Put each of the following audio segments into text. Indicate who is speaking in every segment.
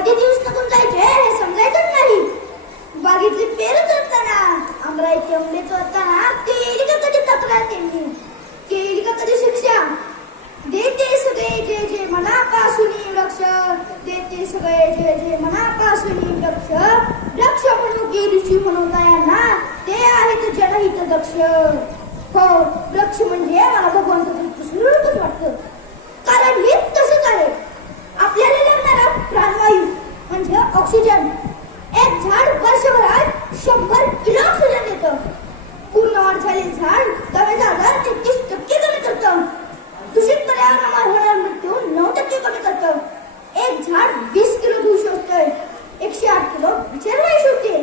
Speaker 1: कधी दिवस नकून जायचे हे समजायचंच नाही. बागेतली पेरू चढताना इथे आंबे चढताना केली का कधी तक्रार त्यांनी केली का कधी शिक्षा? देते सगळे जे जे मनापासून लक्ष देते सगळे जे जे मनापासून लक्ष. लक्ष म्हणून की ऋषी ना यांना ते आहेत जनहित दक्ष. हो लक्ष म्हणजे मला भगवंताचं सुरूपच वाटतं. झाड दव्याचा आजार तेहतीस टक्के कमी करतं दूषित पर्यावरणामुळे होणारा मृत्यू नऊ टक्के कमी करतं एक झाड वीस किलो धूळ शोधतंय एकशे आठ किलो विचारवायू शोधते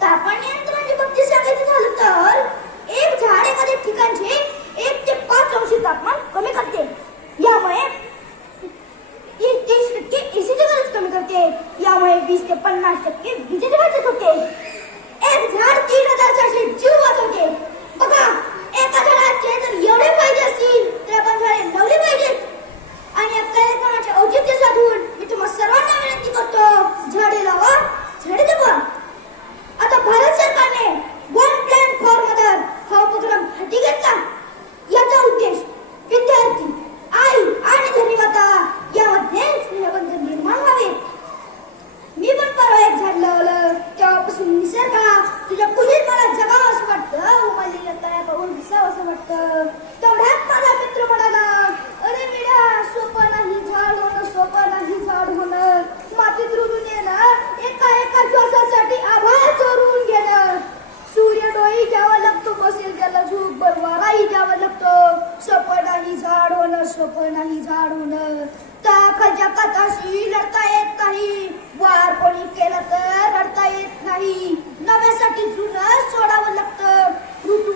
Speaker 1: तापमान नियंत्रणाच्या बाबतीत सांगायचं झालं तर एक झाड एखाद्या ठिकाणचे एक ते पाच अंश तापमान कमी करते यामुळे तीस टक्के एसीची गरज कमी करते यामुळे वीस ते पन्नास टक्के विजेची बचत होते दिसावं तेवढ्यात माझा मित्र म्हणाला अरे मिळा सोपं नाही झाड होणं सोपं नाही झाड होणं. मातीत रुजून येणं एका एका श्वासासाठी आभाळ चोरून घेणं. सूर्य डोळी घ्यावा लागतो बसेल त्याला झोप बरवाराही घ्यावा लागतो. सोपं नाही झाड होणं सोपं नाही झाड होणं. ताकाच्या कथाशी लढता येत नाही. वार कोणी केलं तर रडता येत नाही. नव्यासाठी जुनं सोडावं लागतं ऋतू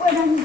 Speaker 1: म्हणेल तसं